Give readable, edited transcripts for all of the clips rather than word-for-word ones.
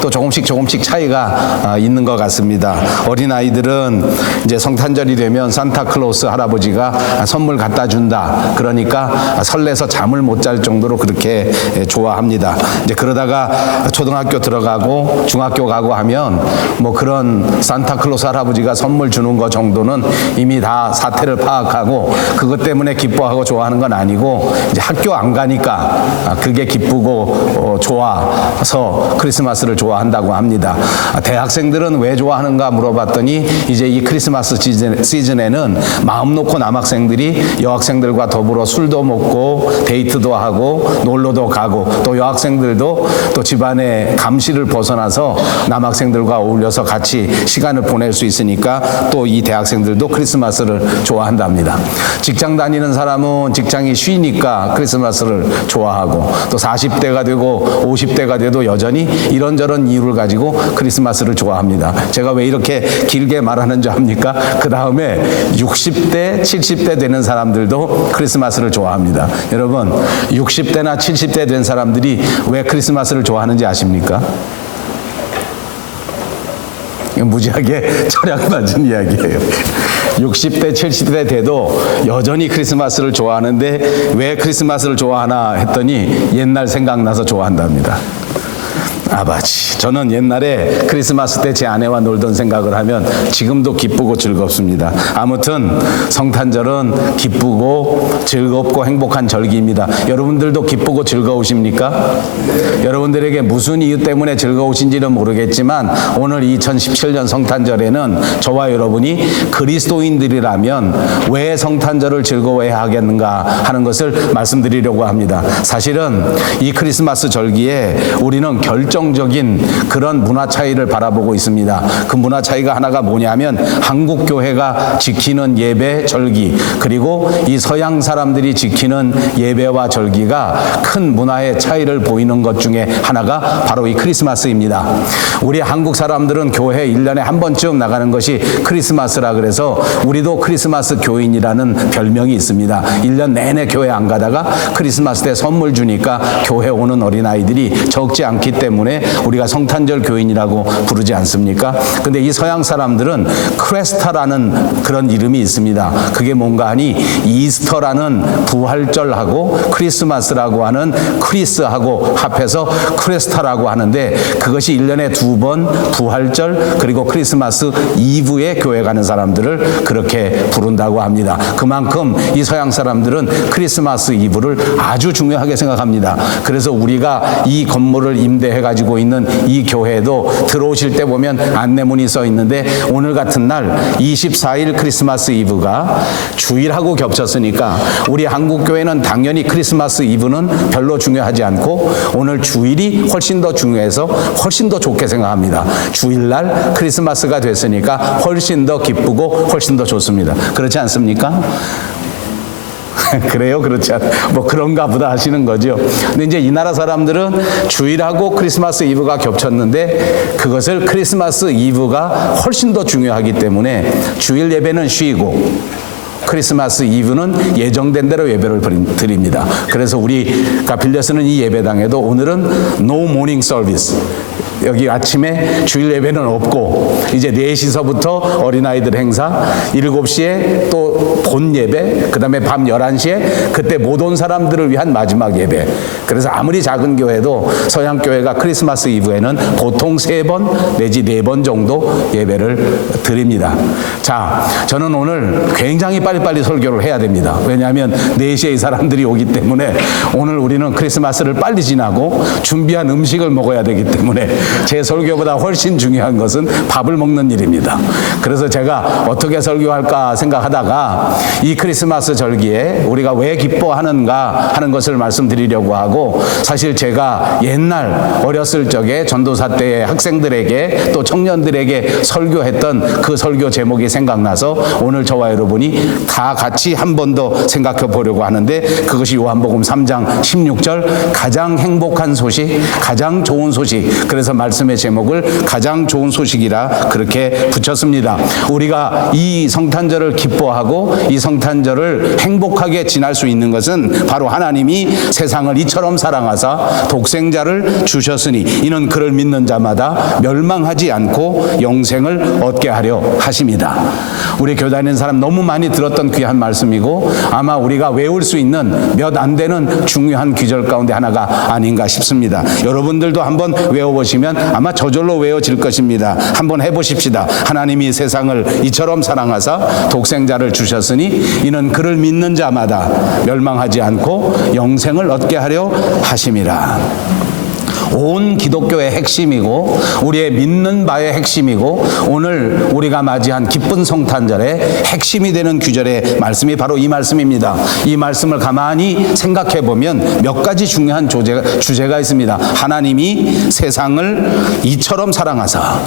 또 조금씩 차이가 있는 것 같습니다. 어린아이들은 이제 성탄절이 되면 산타클로스 할아버지가 선물 갖다 준다. 그러니까 설레서 잠을 못 잘 정도로 그렇게 좋아합니다. 이제 그러다가 초등학교 들어가고 중학교 가고 하면 뭐 그런 산타클로스 할아버지가 선물 주는 거 정도는 이미 다 사태를 파악하고 그것 때문에 기뻐하고 좋아하는 건 아니고 이제 학교 안 가니까 그게 기쁘고 좋아서 크리스마스를 좋아한다고 합니다. 대학생들은 왜 좋아하는가 물어봤더니 이제 이 크리스마스 시즌에는 마음 놓고 남학생들이 여학생들과 더불어 술도 먹고 데이트도 하고 놀러도 가고 또 여학생들도 또 집안의 감시를 벗어나서 남학생들과 어울려서 같이 시간을 보낼 수 있으니까 또 이 대학생들도 크리스마스를 좋아한답니다. 직장 다니는 사람은 직장이 쉬니까 크리스마스를 좋아하고 또 40대가 되고 50대가 돼도 여전히 이런저런 이유를 가지고 크리스마스를 좋아합니다. 제가 왜 이렇게 길게 말하는 줄 압니까? 그 다음에 60대, 70대 되는 사람들도 크리스마스를 좋아합니다. 여러분, 60대나 70대 된 사람들이 왜 크리스마스를 좋아하는지 아십니까? 무지하게 철학맞은 이야기예요. 60대, 70대 돼도 여전히 크리스마스를 좋아하는데 왜 크리스마스를 좋아하나 했더니 옛날 생각나서 좋아한답니다. 아버지, 저는 옛날에 크리스마스 때 제 아내와 놀던 생각을 하면 지금도 기쁘고 즐겁습니다. 아무튼 성탄절은 기쁘고 즐겁고 행복한 절기입니다. 여러분들도 기쁘고 즐거우십니까? 여러분들에게 무슨 이유 때문에 즐거우신지는 모르겠지만 오늘 2017년 성탄절에는 저와 여러분이 그리스도인들이라면 왜 성탄절을 즐거워해야 하겠는가 하는 것을 말씀드리려고 합니다. 사실은 이 크리스마스 절기에 우리는 결정적인 그런 문화 차이를 바라보고 있습니다. 그 문화 차이가 하나가 뭐냐면 한국 교회가 지키는 예배 절기 그리고 이 서양 사람들이 지키는 예배와 절기가 큰 문화의 차이를 보이는 것 중에 하나가 바로 이 크리스마스입니다. 우리 한국 사람들은 교회 1년에 한 번쯤 나가는 것이 크리스마스라 그래서 우리도 크리스마스 교인이라는 별명이 있습니다. 1년 내내 교회 안 가다가 크리스마스 때 선물 주니까 교회 오는 어린아이들이 적지 않기 때문에 우리가 성탄절 교인이라고 부르지 않습니까? 근데 이 서양 사람들은 크레스타라는 그런 이름이 있습니다. 그게 뭔가 하니 이스터라는 부활절하고 크리스마스라고 하는 크리스하고 합해서 크레스타라고 하는데 그것이 1년에 2번 부활절 그리고 크리스마스 이브에 교회 가는 사람들을 그렇게 부른다고 합니다. 그만큼 이 서양 사람들은 크리스마스 이브를 아주 중요하게 생각합니다. 그래서 우리가 이 건물을 임대해 가지고 있는 이 교회도 들어오실 때 보면 안내문이 써 있는데 오늘 같은 날 24일 크리스마스 이브가 주일하고 겹쳤으니까 우리 한국 교회는 당연히 크리스마스 이브는 별로 중요하지 않고 오늘 주일이 훨씬 더 중요해서 훨씬 더 좋게 생각합니다. 주일날 크리스마스가 됐으니까 훨씬 더 기쁘고 훨씬 더 좋습니다. 그렇지 않습니까? 그래요? 그렇지 뭐 그런가 보다 하시는 거죠. 근데 이제 이 나라 사람들은 주일하고 크리스마스 이브가 겹쳤는데 그것을 크리스마스 이브가 훨씬 더 중요하기 때문에 주일 예배는 쉬고 크리스마스 이브는 예정된 대로 예배를 드립니다. 그래서 우리가 빌려 쓰는 이 예배당에도 오늘은 No Morning Service 여기 아침에 주일 예배는 없고 이제 4시서부터 어린아이들 행사 7시에 또 본 예배 그 다음에 밤 11시에 그때 못 온 사람들을 위한 마지막 예배. 그래서 아무리 작은 교회도 서양 교회가 크리스마스 이브에는 보통 3번 내지 4번 정도 예배를 드립니다. 자, 저는 오늘 굉장히 빨리빨리 설교를 해야 됩니다. 왜냐하면 4시에 이 사람들이 오기 때문에 오늘 우리는 크리스마스를 빨리 지나고 준비한 음식을 먹어야 되기 때문에 제 설교보다 훨씬 중요한 것은 밥을 먹는 일입니다. 그래서 제가 어떻게 설교할까 생각하다가 이 크리스마스 절기에 우리가 왜 기뻐하는가 하는 것을 말씀드리려고 하고 사실 제가 옛날 어렸을 적에 전도사 때의 학생들에게 또 청년들에게 설교했던 그 설교 제목이 생각나서 오늘 저와 여러분이 다 같이 한 번 더 생각해 보려고 하는데 그것이 요한복음 3장 16절 가장 행복한 소식, 가장 좋은 소식. 그래서 그래서 말씀의 제목을 가장 좋은 소식이라 그렇게 붙였습니다. 우리가 이 성탄절을 기뻐하고 이 성탄절을 행복하게 지날 수 있는 것은 바로 하나님이 세상을 이처럼 사랑하사 독생자를 주셨으니 이는 그를 믿는 자마다 멸망하지 않고 영생을 얻게 하려 하십니다. 우리 교회 다니는 사람 너무 많이 들었던 귀한 말씀이고 아마 우리가 외울 수 있는 몇 안 되는 중요한 귀절 가운데 하나가 아닌가 싶습니다. 여러분들도 한번 외워보시면 아마 저절로 외워질 것입니다. 한번 해보십시다. 하나님이 세상을 이처럼 사랑하사 독생자를 주셨으니 이는 그를 믿는 자마다 멸망하지 않고 영생을 얻게 하려 하심이라. 온 기독교의 핵심이고 우리의 믿는 바의 핵심이고 오늘 우리가 맞이한 기쁜 성탄절의 핵심이 되는 규절의 말씀이 바로 이 말씀입니다. 이 말씀을 가만히 생각해 보면 몇 가지 중요한 주제가 있습니다. 하나님이 세상을 이처럼 사랑하사,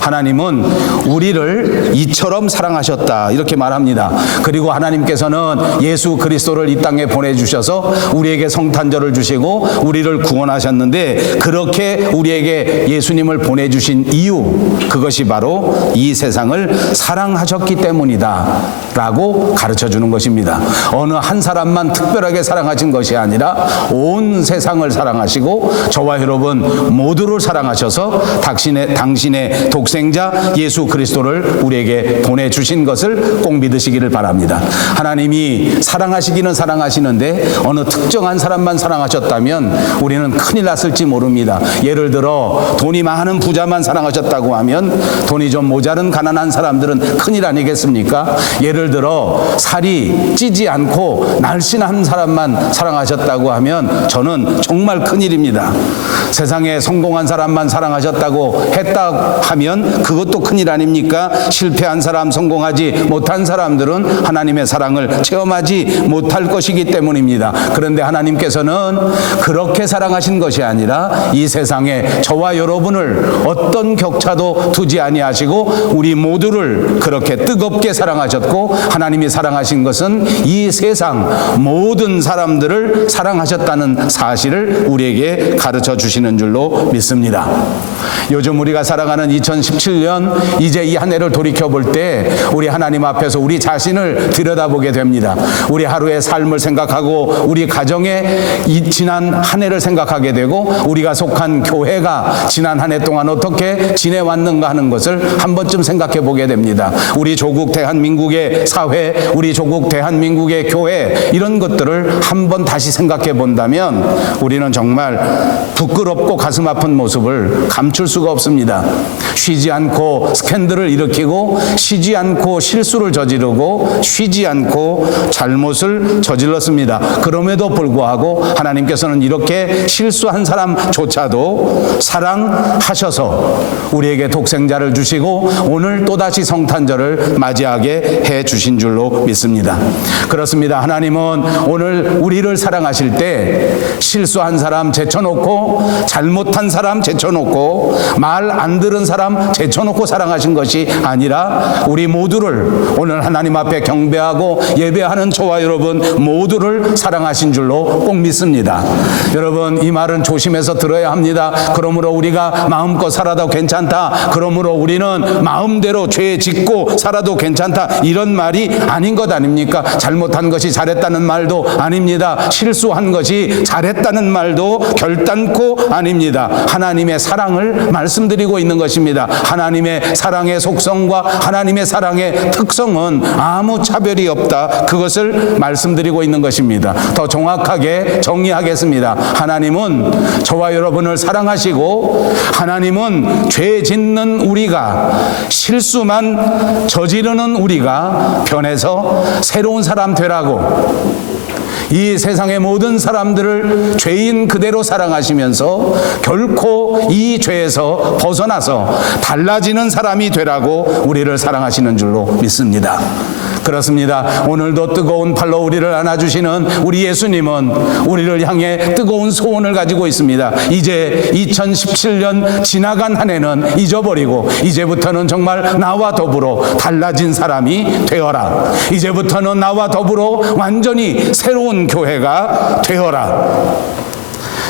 하나님은 우리를 이처럼 사랑하셨다 이렇게 말합니다. 그리고 하나님께서는 예수 그리스도를 이 땅에 보내주셔서 우리에게 성탄절을 주시고 우리를 구원하셨는데 그렇게 우리에게 예수님을 보내주신 이유, 그것이 바로 이 세상을 사랑하셨기 때문이다 라고 가르쳐주는 것입니다. 어느 한 사람만 특별하게 사랑하신 것이 아니라 온 세상을 사랑하시고 저와 여러분 모두를 사랑하셔서 당신의 독생자 예수 그리스도를 우리에게 보내주신 것을 꼭 믿으시기를 바랍니다. 하나님이 사랑하시기는 사랑하시는데 어느 특정한 사람만 사랑하셨다면 우리는 큰일 났을지 모릅니다. 예를 들어 돈이 많은 부자만 사랑하셨다고 하면 돈이 좀 모자른 가난한 사람들은 큰일 아니겠습니까? 예를 들어 살이 찌지 않고 날씬한 사람만 사랑하셨다고 하면 저는 정말 큰일입니다. 세상에 성공한 사람만 사랑하셨다고 했다 하면 그것도 큰일 아닙니까? 실패한 사람, 성공하지 못한 사람들은 하나님의 사랑을 체험하지 못할 것이기 때문입니다. 그런데 하나님께서는 그렇게 사랑하신 것이 아니라 이 세상에 저와 여러분을 어떤 격차도 두지 아니하시고 우리 모두를 그렇게 뜨겁게 사랑하셨고 하나님이 사랑하신 것은 이 세상 모든 사람들을 사랑하셨다는 사실을 우리에게 가르쳐 주시는 줄로 믿습니다. 요즘 우리가 살아가는 2017년 이제 이 한 해를 돌이켜 볼 때 우리 하나님 앞에서 우리 자신을 들여다보게 됩니다. 우리 하루의 삶을 생각하고 우리 가정의 이 지난 한 해를 생각하게 되고 우리가 속한 교회가 지난 한 해 동안 어떻게 지내왔는가 하는 것을 한 번쯤 생각해 보게 됩니다. 우리 조국 대한민국의 사회, 우리 조국 대한민국의 교회 이런 것들을 한번 다시 생각해 본다면 우리는 정말 부끄럽고 가슴 아픈 모습을 감출 수가 없습니다. 쉬지 않고 스캔들을 일으키고 쉬지 않고 실수를 저지르고 쉬지 않고 잘못을 저질렀습니다. 그럼에도 불구하고 하나님께서는 이렇게 실수한 사람조차도 사랑하셔서 우리에게 독생자를 주시고 오늘 또다시 성탄절을 맞이하게 해 주신 줄로 믿습니다. 그렇습니다. 하나님은 오늘 우리를 사랑하실 때 실수한 사람 제쳐놓고 잘못한 사람 제쳐놓고 말 안 들은 사람 제쳐놓고 사랑하신 것이 아니라 우리 모두를 오늘 하나님 앞에 경배하고 예배하는 저와 여러분 모두를 사랑하신 줄로 꼭 믿습니다. 여러분 이 말은 조심해서 들어야 합니다. 그러므로 우리가 마음껏 살아도 괜찮다, 그러므로 우리는 마음대로 죄 짓고 살아도 괜찮다, 이런 말이 아닌 것 아닙니까? 잘못한 것이 잘했다는 말도 아닙니다. 실수한 것이 잘했다는 말도 결단코 아닙니다. 하나님의 사랑을 말씀드리고 있는 것입니다. 하나님의 사랑의 속성과 하나님의 사랑의 특성은 아무 차별이 없다, 그것을 말씀드리고 있는 것입니다. 더 정확하게 정의하겠습니다. 하나님은 저와 여러분을 사랑하시고 하나님은 죄 짓는 우리가, 실수만 저지르는 우리가 변해서 새로운 사람 되라고 이 세상의 모든 사람들을 죄인 그대로 사랑하시면서 결코 이 죄에서 벗어나서 달라지는 사람이 되라고 우리를 사랑하시는 줄로 믿습니다. 그렇습니다. 오늘도 뜨거운 팔로 우리를 안아주시는 우리 예수님은 우리를 향해 뜨거운 소원을 가지고 있습니다. 이제 2017년 지나간 한 해는 잊어버리고 이제부터는 정말 나와 더불어 달라진 사람이 되어라. 이제부터는 나와 더불어 완전히 새로운 교회가 되어라.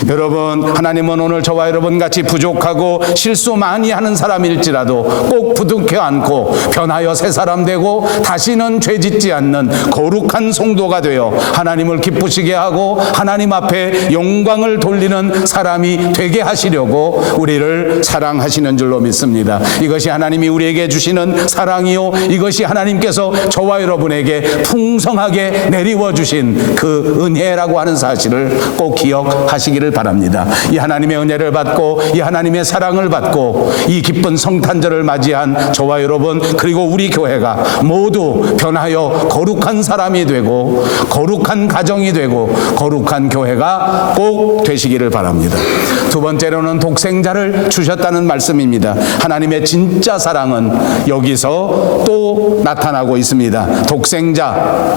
여러분, 하나님은 오늘 저와 여러분 같이 부족하고 실수 많이 하는 사람일지라도 꼭 부둥켜 안고 변하여 새 사람 되고 다시는 죄 짓지 않는 거룩한 성도가 되어 하나님을 기쁘시게 하고 하나님 앞에 영광을 돌리는 사람이 되게 하시려고 우리를 사랑하시는 줄로 믿습니다. 이것이 하나님이 우리에게 주시는 사랑이요, 이것이 하나님께서 저와 여러분에게 풍성하게 내리워 주신 그 은혜라고 하는 사실을 꼭 기억하시기를 바랍니다. 이 하나님의 은혜를 받고 이 하나님의 사랑을 받고 이 기쁜 성탄절을 맞이한 저와 여러분, 그리고 우리 교회가 모두 변하여 거룩한 사람이 되고 거룩한 가정이 되고 거룩한 교회가 꼭 되시기를 바랍니다. 두 번째로는 독생자를 주셨다는 말씀입니다. 하나님의 진짜 사랑은 여기서 또 나타나고 있습니다. 독생자,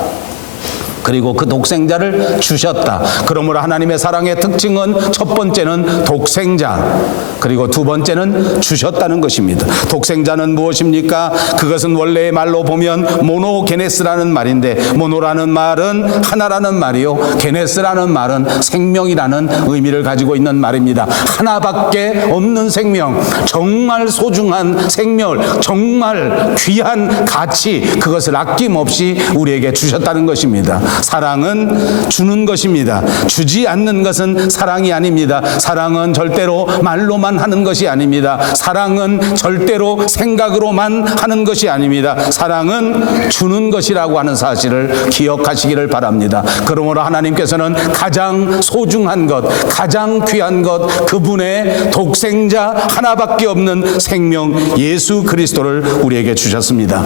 그리고 그 독생자를 주셨다. 그러므로 하나님의 사랑의 특징은 첫 번째는 독생자, 그리고 두 번째는 주셨다는 것입니다. 독생자는 무엇입니까? 그것은 원래의 말로 보면 모노게네스라는 말인데, 모노라는 말은 하나라는 말이요, 게네스라는 말은 생명이라는 의미를 가지고 있는 말입니다. 하나밖에 없는 생명, 정말 소중한 생명, 정말 귀한 가치, 그것을 아낌없이 우리에게 주셨다는 것입니다. 사랑은 주는 것입니다. 주지 않는 것은 사랑이 아닙니다. 사랑은 절대로 말로만 하는 것이 아닙니다. 사랑은 절대로 생각으로만 하는 것이 아닙니다. 사랑은 주는 것이라고 하는 사실을 기억하시기를 바랍니다. 그러므로 하나님께서는 가장 소중한 것, 가장 귀한 것, 그분의 독생자 하나밖에 없는 생명 예수 그리스도를 우리에게 주셨습니다.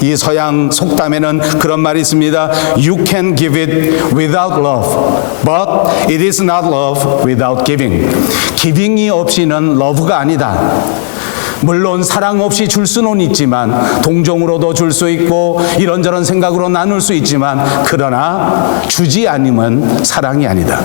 이 서양 속담에는 그런 말이 있습니다. You can give it without love, but it is not love without giving. 기빙이 없이는 러브가 아니다. 물론 사랑 없이 줄 수는 있지만, 동정으로도 줄 수 있고 이런저런 생각으로 나눌 수 있지만, 그러나 주지 않으면 사랑이 아니다.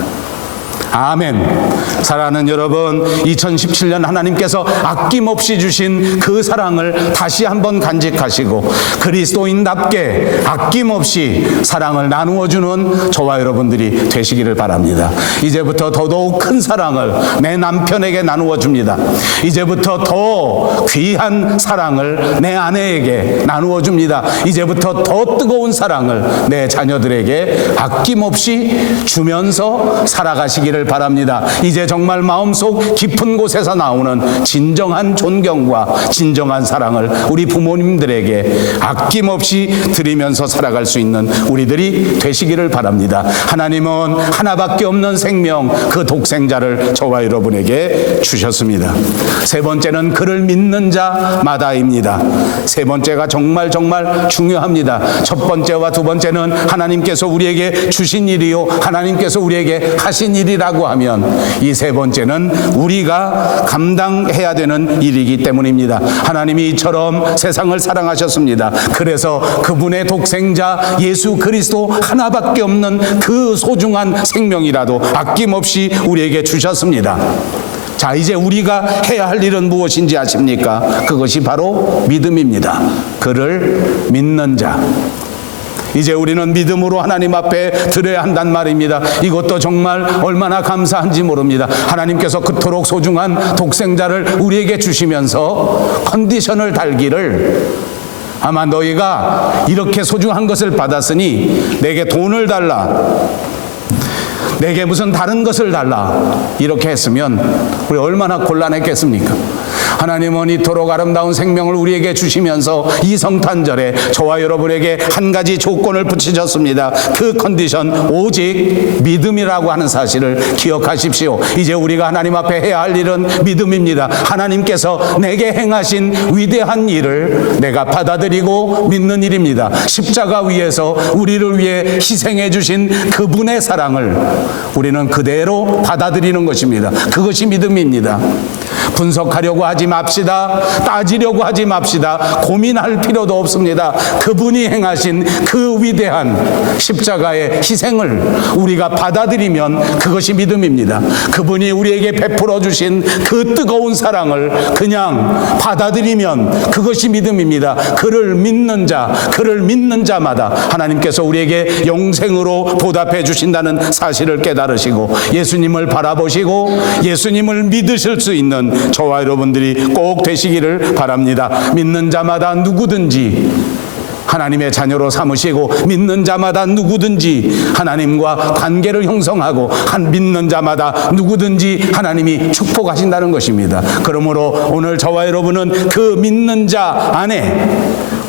아멘. 사랑하는 여러분, 2017년 하나님께서 아낌없이 주신 그 사랑을 다시 한번 간직하시고 그리스도인답게 아낌없이 사랑을 나누어주는 저와 여러분들이 되시기를 바랍니다. 이제부터 더더욱 큰 사랑을 내 남편에게 나누어줍니다. 이제부터 더 귀한 사랑을 내 아내에게 나누어줍니다. 이제부터 더 뜨거운 사랑을 내 자녀들에게 아낌없이 주면서 살아가시기를 바랍니다. 이제 정말 마음속 깊은 곳에서 나오는 진정한 존경과 진정한 사랑을 우리 부모님들에게 아낌없이 드리면서 살아갈 수 있는 우리들이 되시기를 바랍니다. 하나님은 하나밖에 없는 생명, 그 독생자를 저와 여러분에게 주셨습니다. 세 번째는 그를 믿는 자마다입니다. 세 번째가 정말 중요합니다. 첫 번째와 두 번째는 하나님께서 우리에게 주신 일이요, 하나님께서 우리에게 하신 일이라고 하면, 이 세 번째는 우리가 감당해야 되는 일이기 때문입니다. 하나님이 이처럼 세상을 사랑하셨습니다. 그래서 그분의 독생자 예수 그리스도 하나밖에 없는 그 소중한 생명이라도 아낌없이 우리에게 주셨습니다. 자, 이제 우리가 해야 할 일은 무엇인지 아십니까? 그것이 바로 믿음입니다. 그를 믿는 자. 이제 우리는 믿음으로 하나님 앞에 드려야 한단 말입니다. 이것도 정말 얼마나 감사한지 모릅니다. 하나님께서 그토록 소중한 독생자를 우리에게 주시면서 컨디션을 달기를, 아마 너희가 이렇게 소중한 것을 받았으니 내게 돈을 달라, 내게 무슨 다른 것을 달라, 이렇게 했으면 우리 얼마나 곤란했겠습니까? 하나님은 이토록 아름다운 생명을 우리에게 주시면서 이 성탄절에 저와 여러분에게 한 가지 조건을 붙이셨습니다. 그 컨디션, 오직 믿음이라고 하는 사실을 기억하십시오. 이제 우리가 하나님 앞에 해야 할 일은 믿음입니다. 하나님께서 내게 행하신 위대한 일을 내가 받아들이고 믿는 일입니다. 십자가 위에서 우리를 위해 희생해 주신 그분의 사랑을 우리는 그대로 받아들이는 것입니다. 그것이 믿음입니다. 분석하려고 하지 맙시다. 따지려고 하지 맙시다. 고민할 필요도 없습니다. 그분이 행하신 그 위대한 십자가의 희생을 우리가 받아들이면 그것이 믿음입니다. 그분이 우리에게 베풀어 주신 그 뜨거운 사랑을 그냥 받아들이면 그것이 믿음입니다. 그를 믿는 자, 그를 믿는 자마다 하나님께서 우리에게 영생으로 보답해 주신다는 사실을 깨달으시고 예수님을 바라보시고 예수님을 믿으실 수 있는 저와 여러분들이 꼭 되시기를 바랍니다. 믿는 자마다 누구든지 하나님의 자녀로 삼으시고 믿는 자마다 누구든지 하나님과 관계를 형성하고 믿는 자마다 누구든지 하나님이 축복하신다는 것입니다. 그러므로 오늘 저와 여러분은 그 믿는 자 안에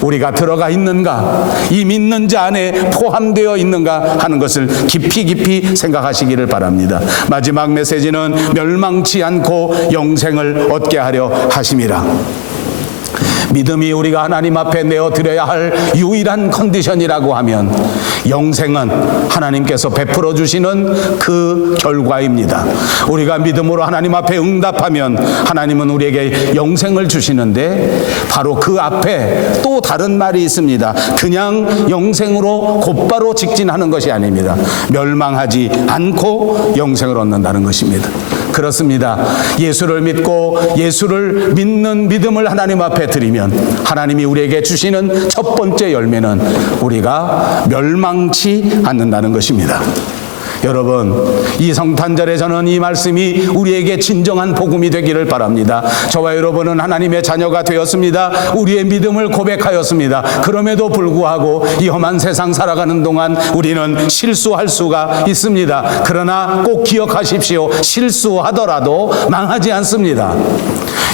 우리가 들어가 있는가, 이 믿는 자 안에 포함되어 있는가 하는 것을 깊이 생각하시기를 바랍니다. 마지막 메시지는 멸망치 않고 영생을 얻게 하려 하심이라. 믿음이 우리가 하나님 앞에 내어드려야 할 유일한 컨디션이라고 하면 영생은 하나님께서 베풀어 주시는 그 결과입니다. 우리가 믿음으로 하나님 앞에 응답하면 하나님은 우리에게 영생을 주시는데 바로 그 앞에 또 다른 말이 있습니다. 그냥 영생으로 곧바로 직진하는 것이 아닙니다. 멸망하지 않고 영생을 얻는다는 것입니다. 그렇습니다. 예수를 믿고 예수를 믿는 믿음을 하나님 앞에 드리면 하나님이 우리에게 주시는 첫 번째 열매는 우리가 멸망치 않는다는 것입니다. 여러분, 이 성탄절에 저는 이 말씀이 우리에게 진정한 복음이 되기를 바랍니다. 저와 여러분은 하나님의 자녀가 되었습니다. 우리의 믿음을 고백하였습니다. 그럼에도 불구하고 이 험한 세상 살아가는 동안 우리는 실수할 수가 있습니다. 그러나 꼭 기억하십시오. 실수하더라도 망하지 않습니다.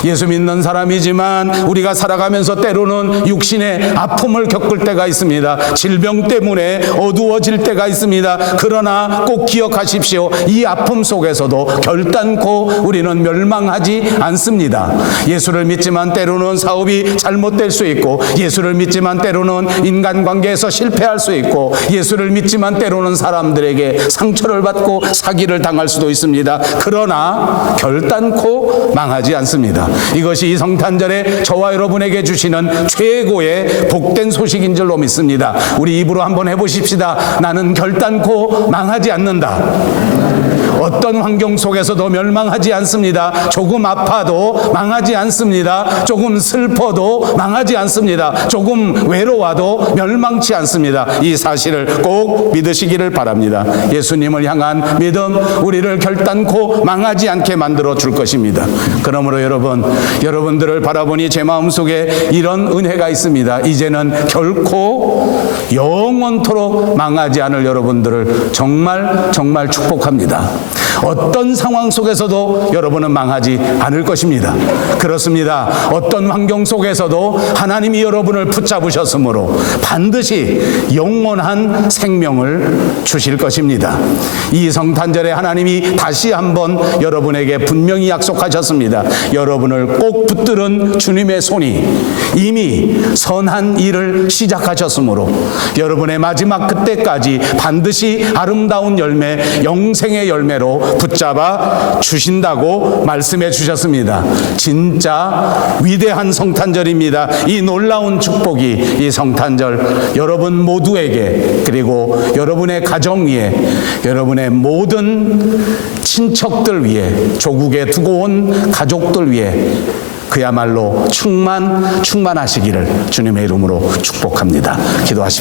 예수 믿는 사람이지만 우리가 살아가면서 때로는 육신의 아픔을 겪을 때가 있습니다. 질병 때문에 어두워질 때가 있습니다. 그러나 꼭 기억하십시오. 이 아픔 속에서도 결단코 우리는 멸망하지 않습니다. 예수를 믿지만 때로는 사업이 잘못될 수 있고, 예수를 믿지만 때로는 인간관계에서 실패할 수 있고, 예수를 믿지만 때로는 사람들에게 상처를 받고 사기를 당할 수도 있습니다. 그러나 결단코 망하지 않습니다. 이것이 이 성탄절에 저와 여러분에게 주시는 최고의 복된 소식인 줄로 믿습니다. 우리 입으로 한번 해보십시다. 나는 결단코 망하지 않는다. 어떤 환경 속에서도 멸망하지 않습니다. 조금 아파도 망하지 않습니다. 조금 슬퍼도 망하지 않습니다. 조금 외로워도 멸망치 않습니다. 이 사실을 꼭 믿으시기를 바랍니다. 예수님을 향한 믿음, 우리를 결단코 망하지 않게 만들어 줄 것입니다. 그러므로 여러분들을 바라보니 제 마음속에 이런 은혜가 있습니다. 이제는 결코 영원토록 망하지 않을 여러분들을 정말 축복합니다. 어떤 상황 속에서도 여러분은 망하지 않을 것입니다. 그렇습니다. 어떤 환경 속에서도 하나님이 여러분을 붙잡으셨으므로 반드시 영원한 생명을 주실 것입니다. 이 성탄절에 하나님이 다시 한번 여러분에게 분명히 약속하셨습니다. 여러분을 꼭 붙들은 주님의 손이 이미 선한 일을 시작하셨으므로 여러분의 마지막 그때까지 반드시 아름다운 열매, 영생의 열매로 붙잡아 주신다고 말씀해 주셨습니다. 진짜 위대한 성탄절입니다. 이 놀라운 축복이 이 성탄절 여러분 모두에게, 그리고 여러분의 가정 위에, 여러분의 모든 친척들 위에, 조국에 두고 온 가족들 위에 그야말로 충만하시기를 주님의 이름으로 축복합니다. 기도하십시오.